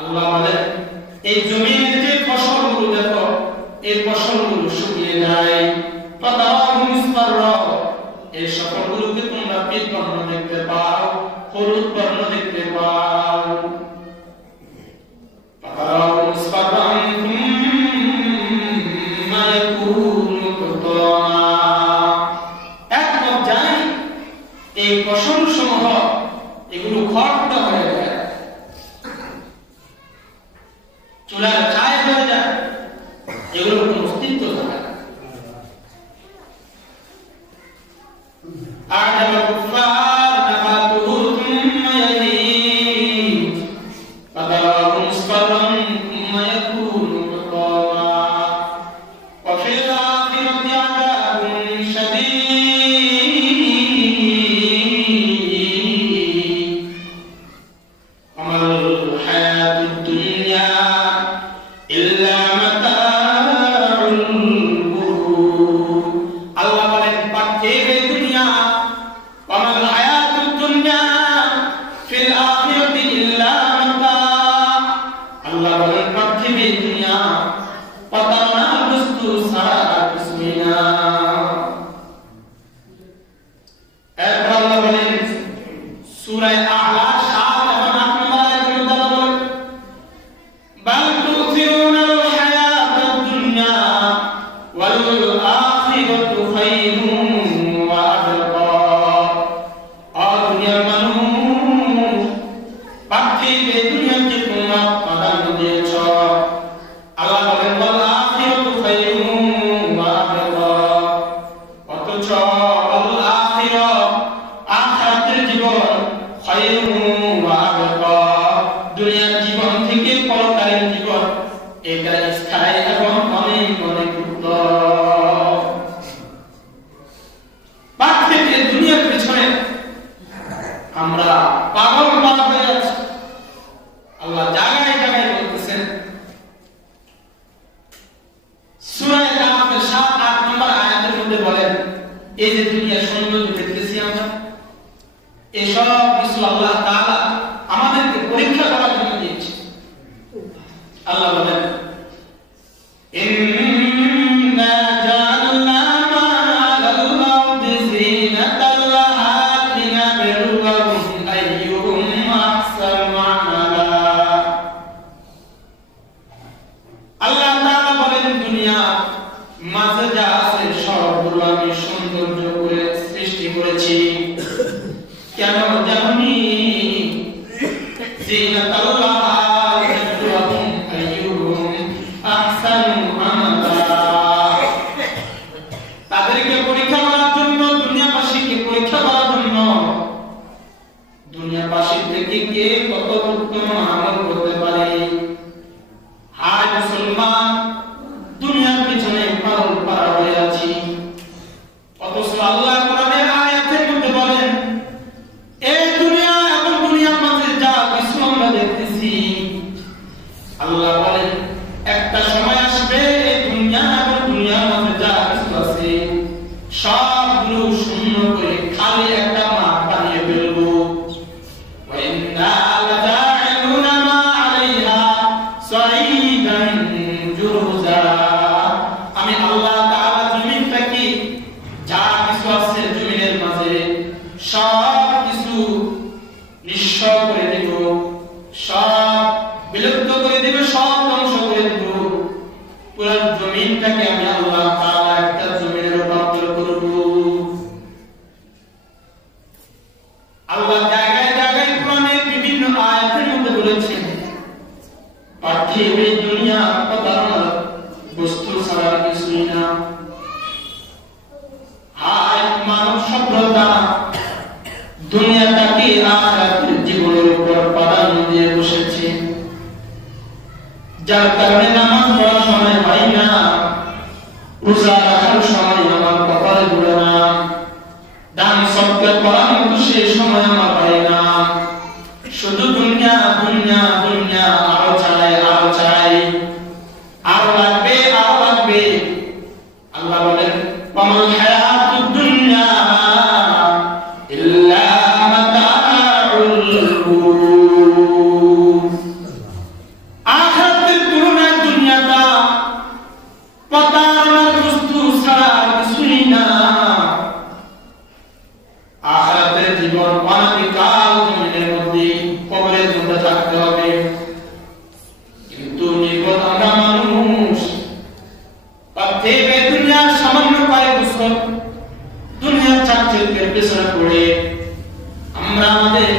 আল্লাহ বলেন এই জমিনের যে ফসলগুলো দেখো এই ফসলগুলো শুকিয়ে যায়, এই সকলগুলোকে তোমরা পিত বর্ণ দেখতে পাও, হলুদ বর্ণ দেখতে পাও। এক পর্যায়ে এই ফসল সমূহ এগুলো খড় হয়ে যায়, চুলার ছাই হয়ে যায়, এগুলোর কোনো অস্তিত্ব থাকে না। আমরা পাগল পাগল হয়ে যাচ্ছি। আল্লাহ জায়গায় জায়গায় বলতেছেন, সূরা কাহফের ৭-৮ নম্বর আয়াতের মধ্যে বলেন, এই যে দুনিয়ার সৌন্দর্য দেখতেছি আমরা, এসব কিছু আল্লাহ তাআলা আমাদেরকে পরীক্ষা করার জন্য দিয়েছে। আল্লাহ বলেন, ইন্না জাআলনা মা আল আরদি যিনাতাল লাহা লিনাবলুওয়াহুম আইয়ুহুম আহসানু আমালা। আল্লাহ তাআলা বলেন, দুনিয়া মাঝে যা আছে সবগুলো আমি সৌন্দর্য করে সৃষ্টি করেছি। কেন জানি? যিনাতাল লাহা লিনাবলুওয়াহুম আইয়ুহুম আহসানু আমালা। তাদেরকে পরীক্ষা করার জন্য, দুনিয়াবাসীকে পরীক্ষা করার জন্য, দুনিয়াবাসী থেকে কে কত উত্তম আমল করতে পারে। হায় মুসলমান, দুনিয়ার পিছনে পাগল পারা হয়ে আছি, অথচ আল্লাহ কোরআনের আয়াতের মধ্যে বলেন, এই দুনিয়া এবং দুনিয়ার মাঝে যা কিছু আমরা দেখতেছি, আল্লাহ বলেন একটা সময় আসবে এই দুনিয়া এবং দুনিয়ার মাঝে যা কিছু আছে সবগুলো শূন্য করে খালি একটা মাঠ বানিয়ে ফেলবো। ওয়াইন্না লাজাইলুনা মা আলাইহা সাইদান জুরুজা। আমি আল্লাহ তাআলা জমিনটাকে যা কিছু আছে জমিনের মাঝে সব কিছু নিঃস্ব করে দেব, সব বিলুপ্ত করে দেব, সব ধ্বংস করে দেব। পুরো জমিনটাকে আমি আল্লাহ তাআলা একটা জমিনে রূপান্তর করব। আল্লাহ জায়গায় জায়গায় কোরআনের বিভিন্ন আয়াতের মধ্যে বলেছেন, পার্থিব এই দুনিয়া প্রতারণার বস্তু ছাড়া কিছুই না। হায় মানব সভ্যতা দুনিয়াটাকে আখিরাতের জীবনের উপর প্রাধান্য দিয়ে বসেছে, যার কারণে নামাজ পড়ার সময় পাই না, রোজা রাখার সময় আমার কপালে জুড়ে না, দান সদকা করার মতো সেই সময় আমার পাই না। শুধু দুনিয়া দুনিয়া দুনিয়া, আরো চাই আরো চাই, আরো লাগবে আরো লাগবে। আল্লাহ বলেন, ওয়ামাল হায়াতুদ দুনিয়া ইল্লা মাতাআ আমরা আমাদের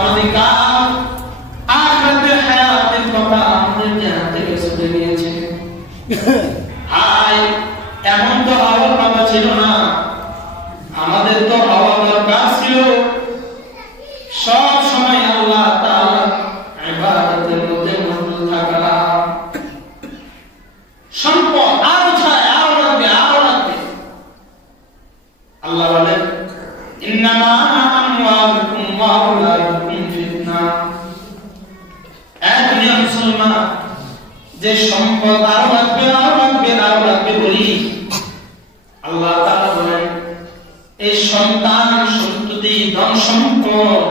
অধিকার আখিরাতের হায়াতের কথা আমাদের জানা থেকে ছুটে নিয়েছে। হায়, এমন তো হওয়ার কথা ছিল না। আমাদের তো হওয়া দরকার ছিল সব সময় আল্লাহ তাআলা ইবাদতের মধ্যে মশগুল থাকা। সম্পদ আরো চাই, আরো লাগবে, আরো লাগবে। আল্লাহ বলেন ইন্নামা আমওয়ালুকুম ওয়া আওলাদুকুম ফিতনা। দুনিয়া মুসলমান, যে সম্পদ আরো লাগবে, আরো লাগবে, আরো লাগবে বলি আল্লাহ তাআলা বলেন এই সন্তান সন্ততি ধন সম্পদ,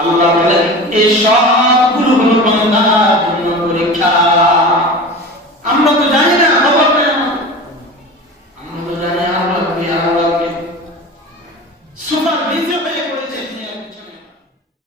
আল্লাহ বলেন এই সব